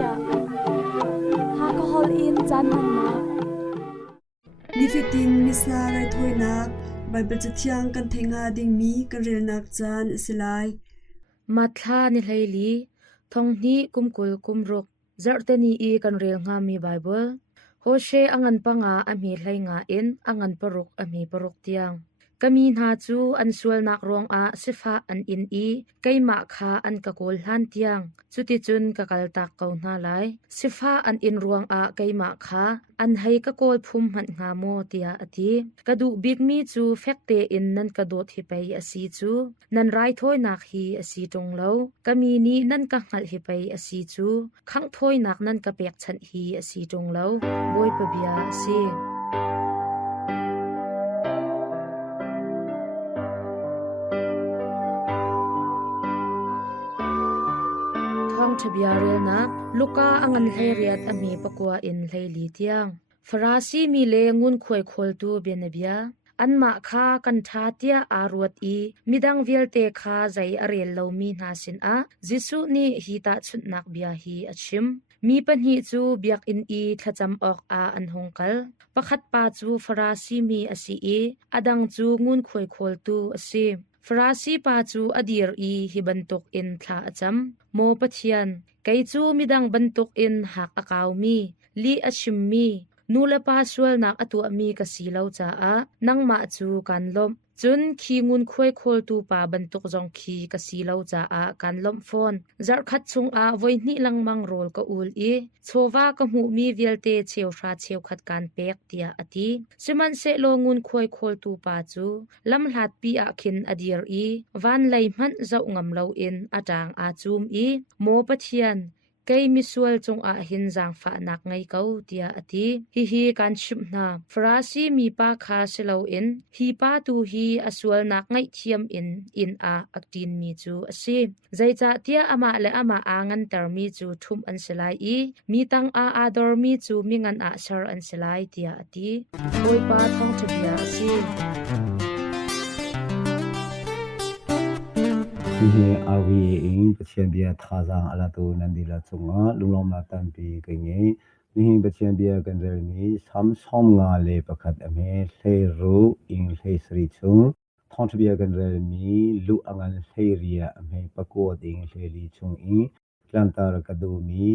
sha ha ko hol in chan man na ni fitin misna rai thoinak bible chathiang kan thenga ding mi kan relnak chan silai matha ni hlaili thongni kumkul kumruk zartani e kan rel nga mi bible hoshe angan panga ami hlainga in angan paruk ami paruk tiang kami na chu an sual nak rong a sifa an in e keima kha an kakol han tiang chuti chun kakal tak ko na lai sifa an in ruang a keima kha an hai kakol phum man nga mo tia ati kadu big mi chu fekte in nan kadot hi pai asi chu nan rai thoi nak hi asi tong lo kami ni nan ka ngal hi pai asi chu khang thoi nak nan ka pek chan hi asi tong lo boi pa bia asi Thabiarel na luka angan hleriat ami pakwa in hleili tiang farasi mi le ngun khoi khol tu benabia anma kha kan tha tia arwat i midang velte kha zai arel lo mi na sin a jisu ni hi ta chutnak bia hi achim mi panhi chu biak in i thacham ok a an hongkal pakhat pa chu farasi mi asi e adang chu ngun khoi khol tu asi farasi pa chu adir i hi bantuk in thla acham mo pathian kai chu midang bantuk in hak akaw mi li achim mi nula pa sual nak atu mi ka silau cha a nangma chu kanlom chun khi ngun khoi khol tu pa bantuk jong khi ka silau cha a kanlom phone zar khat chung a voini langmang rol ka ul e chowa ka mu mi velte cheu hra cheu khat kan pek tia ati siman se lo ngun khoi khol tu pa chu lam hlat pi a khin adir e van lai man zau ngam lo in atang a chum e mo pathian kay misual chung a hin jang fa nak ngai kau tia ati hi kan shim na farasi mi pa kha selo in hi pa tu hi asual nak ngai thiam in a aktin mi chu ase zai cha tia ama le ama angan tar mi chu thum an selai i mi tang a ador mi chu mingan a sar an selai tia ati oi pa thong thia ase he arwi in pathian bia thazang ala tu nandila chunga lunglom na tampi kenge ni pathian bia kanrel ni sam som nga le pakhat ame hle ru in hle sri chung thong bia kanrel ni lu angan hle ria ame pako ding hle li chung in klantar kadu mi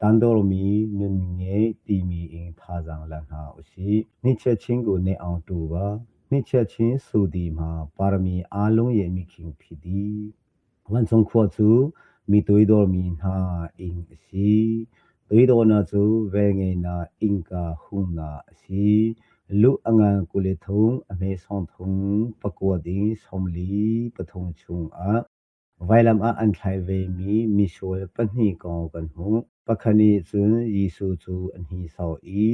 tandor mi nun nge ti mi in thazang la ha usi ni che ching ko ne aung tu ba ni che chin su di ma parami along ye mi king phidi wan song kho chu mi toi dor mi na ing si toi dor na chu ve nge na ing ka hum na si lu angan kule thung ame song thung pakwa ding somli pathong chung a vailam a an thlai ve mi shol panni ko kan hu pakhani chu yisu chu an hi sau i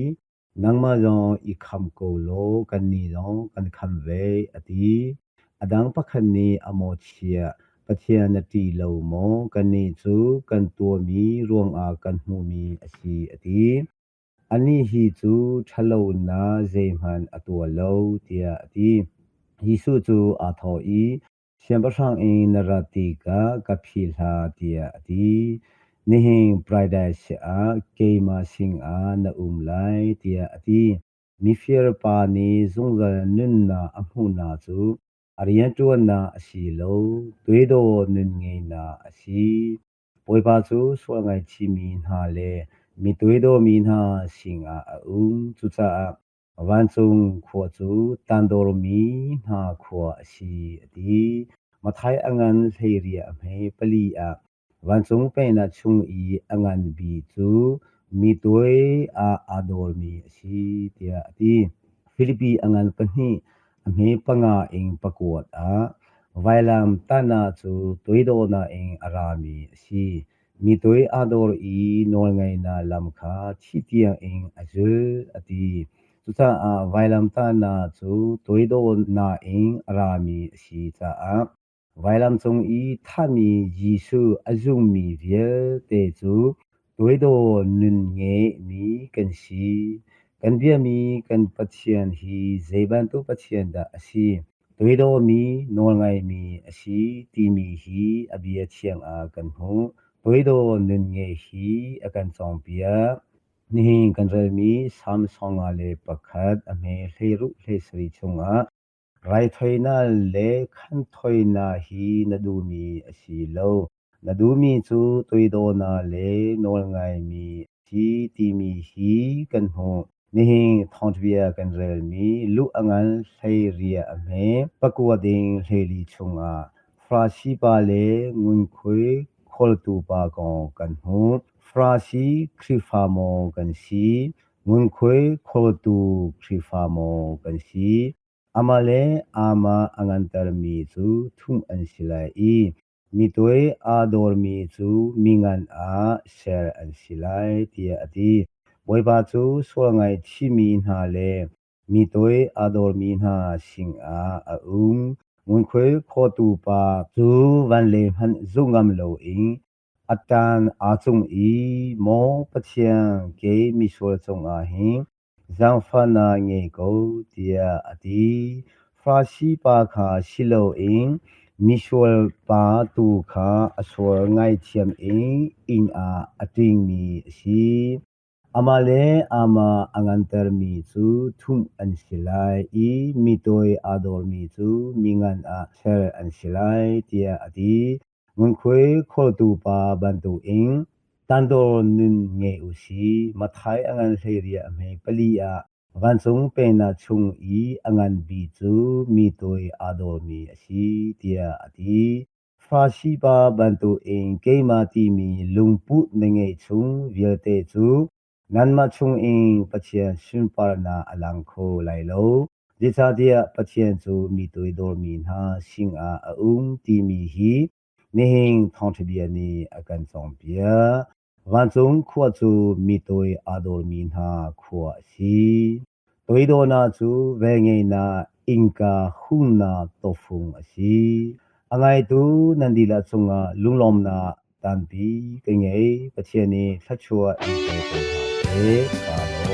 nangma jong I kham ko lo kan ni jong kan kham ve ati adang pakhani amo chia pathian ti lo mo kan ni chu kan to mi ruang a kan hu mi asi ati ani hi chu thalo na zeman atwa lo tia ati yisu chu a tho I siam pa sang in narati ka philha tia ati nihing paradise a keima sing a na lai tia ati mi fear pa ni zungza nun na amu na chu arian tu na asi lo tuido nun nge na asi poi pa chu so ngai chi mi na le mi tuido mi na sing a chu cha wan chung kho chu tandor mi na kho asi ati mathai angan hleria me pali a wan chung pe na chung I angan bi chu mi toi a ador mi asi tia ati philippi angan pani ame panga ing pakwat a vailam tana chu toido na ing arami si mi toi ador I nol ngai na lam kha thitiang ing azul ati chucha a vailam tana chu toido na ing arami si cha a vailam chung I thami jisu azung mi vie te chu toido nun nge mi kan si kan bia mi kan pathian hi zeban tu pathian da asi toido mi nol ngai mi asi ti mi hi abia chiang a kan hu ตัวโดนึนเงฮีอากันสองเปียนี่กันเรมี3 2 เลประคัดอเมเลรุเลสริชงะไรถอยนาเลขันถอยนาฮีนดูมีอสีโลนดูมีจูตัวโดนาเลโนลไงมีทีตีมีฮีกันโหนี่ทองเบียกันเรมีลุอังันไลเรียอเมปะกัวดิงเลลีชงะฟราชิบาเลงุนคุยคอลตูปากองกันโหฟราชีคริฟาโมกันสีงุนคุยคอลตูคริฟาโมกันสีอามาเลอามาอังันตรมีจูทุมอันสิไลอีมีตัวอาดอร์มีจูมิงันอาเชรอันสิไลเตียอดีไว้บาจูสวงไงที่มีนาเลมีตัวอาดอร์มีนาสิงอาอุ้งงุนคุยคอตูปาจูวันเลมันจุงามโลอิงอัตานอาจุงอีโมปะเชียงเกมิสวลจงอาหิงจังฟานาเงโกเตียอดีฟราชีปาคาชิโลอิงมิสวลปาตูคาอสวไงเทียมอิงอาอติงมีชีอามาเลอามาอังันเตอร์มีจูทุมอันสิไลอีมีตัวอาดอร์มีจูมีงันอาเชรอันสิไลเตียอดีงุนคุยคอลตูปาบันตูอิงตันโดนึนเงอุชีมาไทยอังันเฮเรียเมปลีอาวันซุงเป็นนาชุงอีอังันบีจูมีตัวอาดอร์มีอชีเตียอดีฟราชิบาบันตูอิงเกมาตีมีลุงปุนเงชุงเวียเตจูนันมาชุงอิงปะเชียนชุนปารนาอลังโคไลโลดิซาเดียปะเชียนจูมีตัวดอร์มีนาสิงอาอุ้งตีมีฮีนิหิงทองทะเบียนีอากันสองเปียวันซุงขวจูมีตัวอาดอร์มีนาขวสีตัวโดนาจูเวเงนาอิงกาหุนนาตฟุงอสีอังไงตูนันดีละซุงาลุงลอมนาตันปีกะเงปะเชียนีทัชัวอิเตโตฮาเอปาโล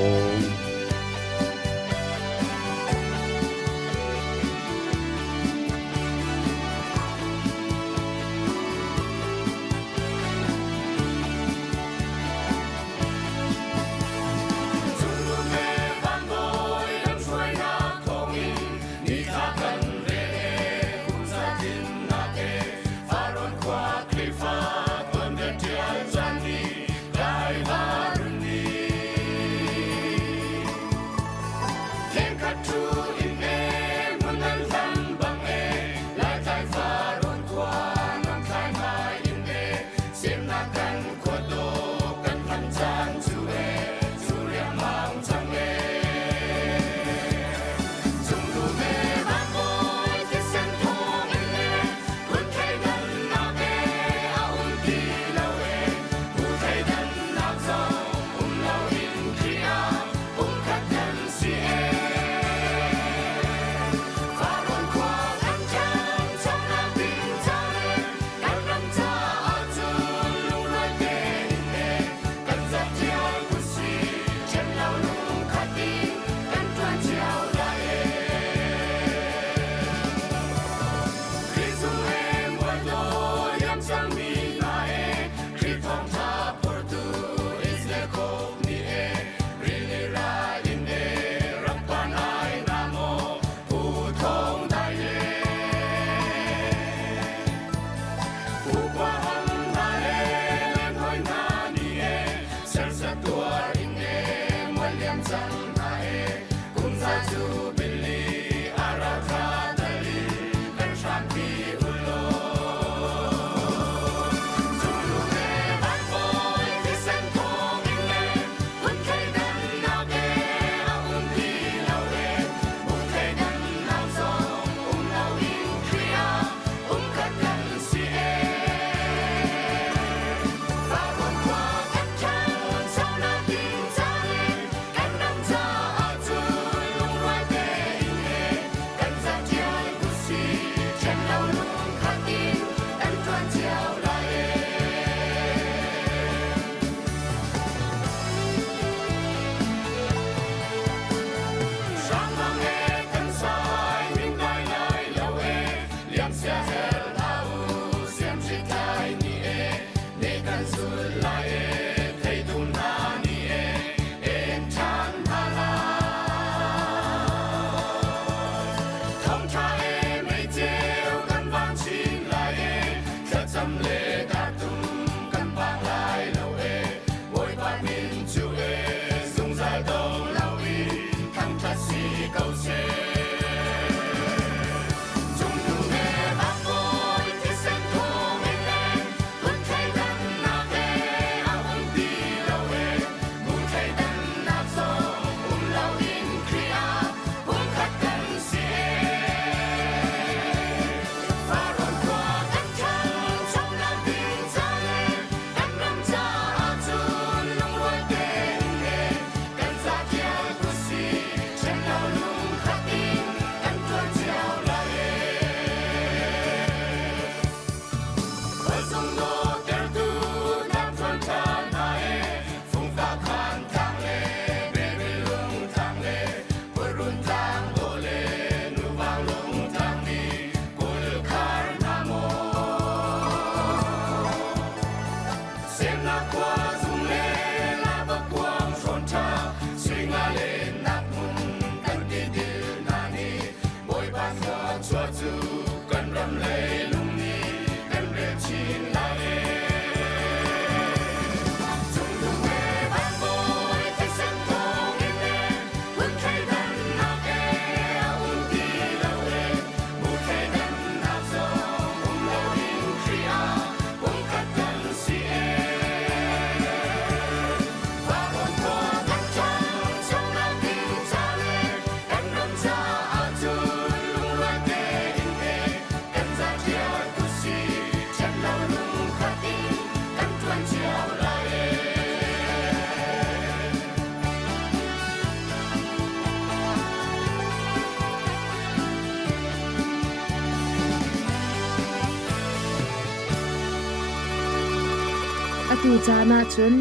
tu cha na chun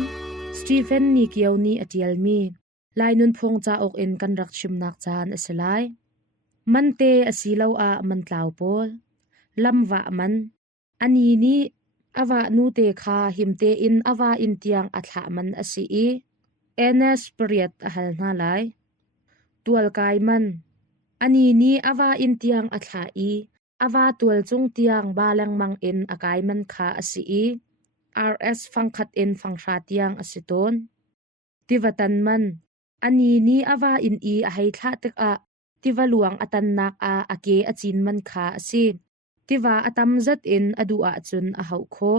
Stephen ni kiau ni atial mi lai nun phong cha ok in kan rak chim nak chan asalai man te asilo a man tlaw pol lamwa man ani ni awa nu te kha himte in awa in tiang atha man asi e ns periat ahal na lai tual kai man ani ni awa in tiang atha i awa tual chung tiang balang mang in akai man kha asi e rs fangkhat in fangsha tiang asiton tivatan man ani ni awa in i ahai thla tek a tiwaluang atan nak a ake achin man kha asi tiwa atam zat in adu a chun a hau kho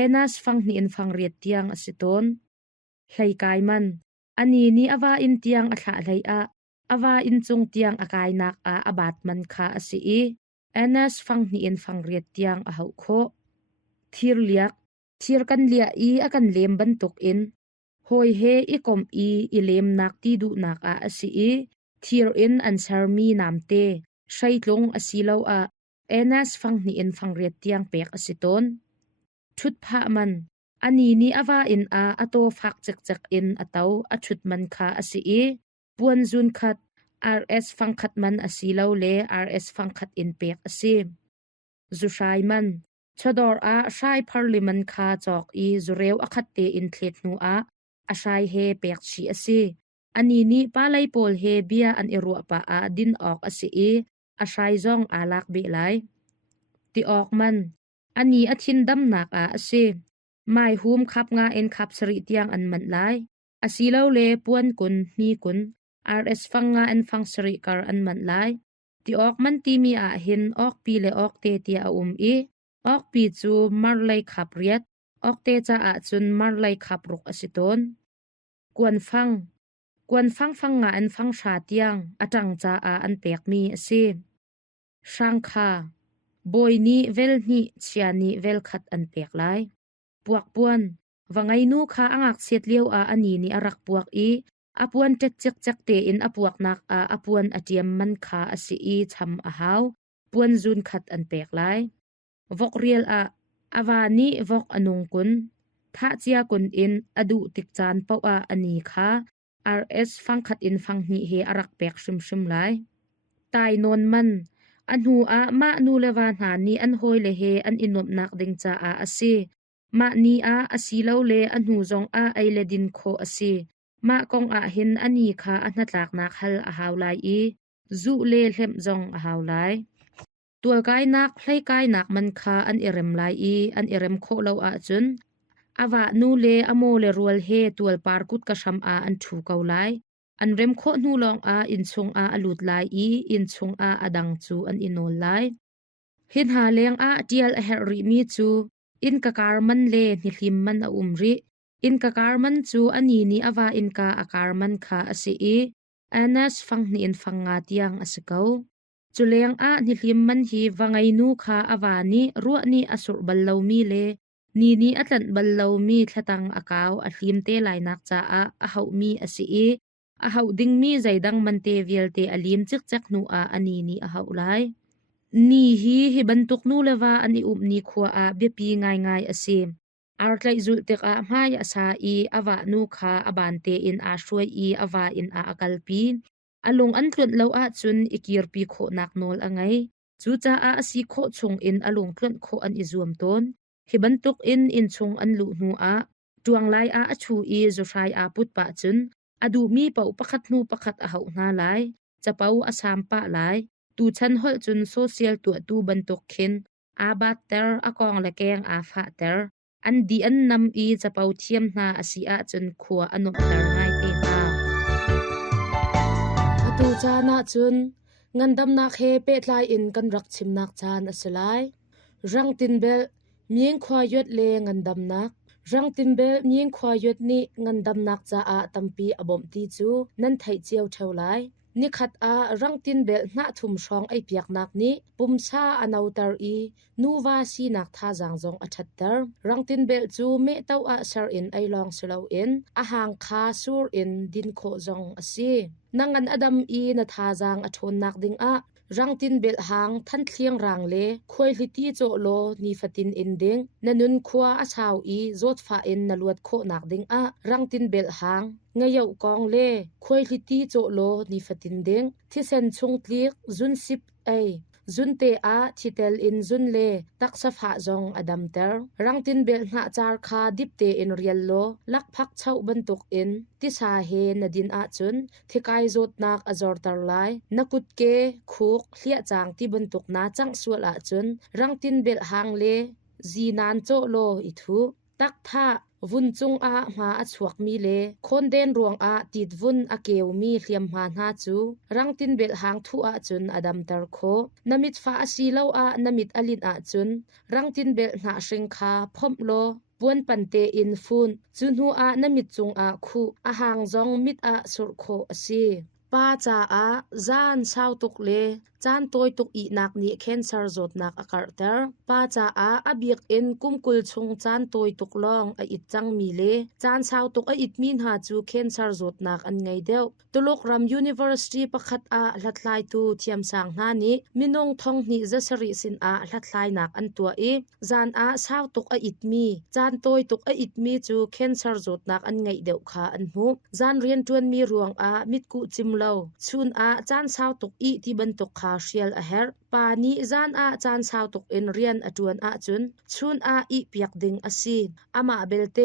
enas fang ni in fang riat tiang asiton hlai kai man ani ni awa in tiang a thla hlai a awa in chung tiang akai nak a abat man kha asi e enas fang ni in fang riat tiang a hau kho thir liak thir kan lia i akan lem ban tok in hoi he i kom i lem nak ti du nak a asi e thir in answer mi namte shaitlong asilo a enas fang ni in fang riat tiang pek asiton thut pha man ani ni awa in a ato phak chek chek in atau athut man kha asi e puan zun khat rs fang khat man asilo le rs fang khat in pek asi zu shai man chodor a shai parliament kha chok i zureu akhat te in thlet nu a ashai he pek chi asi ani ni palai pol he bia an irua pa a din ok asi e ashai zong alak be lai ti ok man ani athin dam nak a asi mai hum khap nga en khap sari tiang an man lai asilo le puan kun ni kun rs fanga en fang sari kar an man lai ti ok man ti mi a hin ok pi le ok te tia a e ok pi chu marlai khap riat ok te cha a chun marlai khap ruk asiton kwan fang nga an fang sha tiang atang cha a an pek mi ase shangkha boy ni vel ni chia ni vel khat an pek lai puak puan wangai nu kha angak set leo a ani ni arak puak i apuan tek chek chek te in apuak nak a apuan atiam man kha asi i cham a hau puan zun khat an pek lai vok riel a awani vok anung kun tha chia kun in adu tik chan pau a ani kha rs fang khat in fang ni he arak pek shim lai tai non man anhu a ma nu lewa na ni an hoi le he an inop nak ding cha a asi ma ni a asilo le anhu zong a ai le din kho asi ma kong a hin ani kha anatlak nak hal a haw lai i zu le hlem zong a haw lai tual kai nak hlai kai nak man kha an irem lai i an irem kho lo a chun awa nu le amo le rual he tual par kut ka sham a an thu kau lai an rem kho nu long a in chung a alut lai i in chung a adang chu an inol lai hin ha leng a tial a her ri mi chu in ka kar man le ni hlim man a umri in ka kar man chu ani ni awa in ka akar man kha asi e anas fang ni in fang nga tiang asikau chuleng a ni hlim man hi wangai nu kha awani ru ni asur ballo mi le ni atlan ballo mi thlatang akaw a hlim te lai nak cha a hau mi asi e a hau ding mi zaidang man te vial te alim chik chak nu a ani ni a hau lai ni hi bantuk nu lewa ani ni khwa a bepi ngai asi artlai zul tek a mai asa i awa nu kha abante in a shoi i awa in a akalpi alung an tlut lo a chun ikir pi kho nak nol angai chu cha a asi kho chung in alung tlut kho an izuam ton hibantuk in chung an lu nu a tuang lai a achu i zo shai a put pa chun adu mi pau pakhat nu pakhat a hau na lai chapau asam pa lai tu chan hol chun social tu bantuk khin a bat ter akong la keng a fa ter an di an nam i chapau thiam na asi a chun khuwa anop tar ngai te ta atu cha na chun ngandam na khe pe tlai in kan rak chim nak chan asalai rang tin bel mieng khwa yot le ngandam nak rang tin bel mieng khwa yot ni ngandam nak cha a tampi abom ti chu nan thai chiao thau lai ni khat a rang tin bel na thum shrong ai piak nak ni pumsa anautar i nuwa si nak tha jang jong athatter rang tin bel chu me tau a sar in ai long selo in a hang kha sur in din kho jong asi nangan adam i na tha jang athon nak ding a รังตินเบลหางทันเทียงรางเลควยลิตีโจโลนีฟตินอินดิงนันุนคัวอาชาวอีโจดฟ้าอินนลวดโคนักดิงอะรังตินเบลหางงะเยากองเลควยลิตีโจโลนีฟตินดิงที่เซนชุงตลีกจุนสิบจุนเตอาทิเตลอินจุนเลตักสฟะจงอดัมเตอร์รังตินเบลหาจาร์คาดิบเตอินเรียลโลลักพักเช่าบรรทุกอินที่สาเหนดินอาจุนที่กายโจดนักอจอร์ตาร์ไลนักกุดเกคุกเลียจางที่บรรทุกนาจังสวลอาจุนรังตินเบลหางเลจีนานโจโลอิทุตักท่าวุนจุงอามาอชวกมีเลคนเดนรวงอาติดวุนอาเกวมีเลียมหานาจูรังตินเบลหางทุอาจุนอดัมตาร์โคนามิดฟ้าสีเลาอานามิดอลินอาจุนรังตินเบลหาเชิงคาพอมโลปวนปันเตอินฟุนจุนหัวอานามิดจุงอาคูอาหางจงมิดอาสุรโคอซีป้าจาอาจานชาวตุกเลจานตัวตุกอีนักนี้เคนซาร์จดนักอากาศเตอร์ป้าจาอาอบิกเอ็นกุมกุลชงจานตัวตุกลองอิดจังมีเลจานชาวตุกอิดมินหาจูเคนซาร์จดนักอันไงเดียวตุลกรัมยูนิเวอร์ซิตี้ประคัดอาลัดลายตูเทียมสังนานี้มินงทองนี้จะสริสินอาลัดลายนักอันตัวจานอาชาวตุกอิดมีจานตัวตุกอิดมีจูเคนซาร์จดนักอันไงเดียวขาอันหูจานเรียนจวนมีรวงอามิดกุจิมเลวชุนอาจานชาวตุกอีที่บรรทุกขาเชียลอาเฮร์ปานีจานอาจานชาวตุกเอ็นเรียนอจวนอาจุนชุนอาอีเปียกดิงอซีอามาเบลเต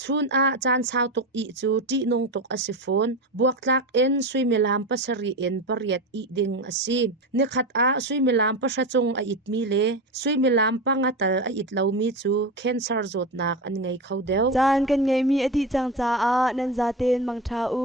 ชุนอาจานชาวตุกอีจูที่นงตุกอสิฟอนบวกลักเอ็นสุยเมลามปัสรีเอ็นปริยัดอีดิงอซีเนขัดอาสุยเมลามปัสจงอิดมีเลสุยเมลามปังอัตลอิดเลามีจูเคนซาร์จดนักอันไงเขาเดียวจานกันไงมีอธิจังจาอานันจาเตนมังทาอู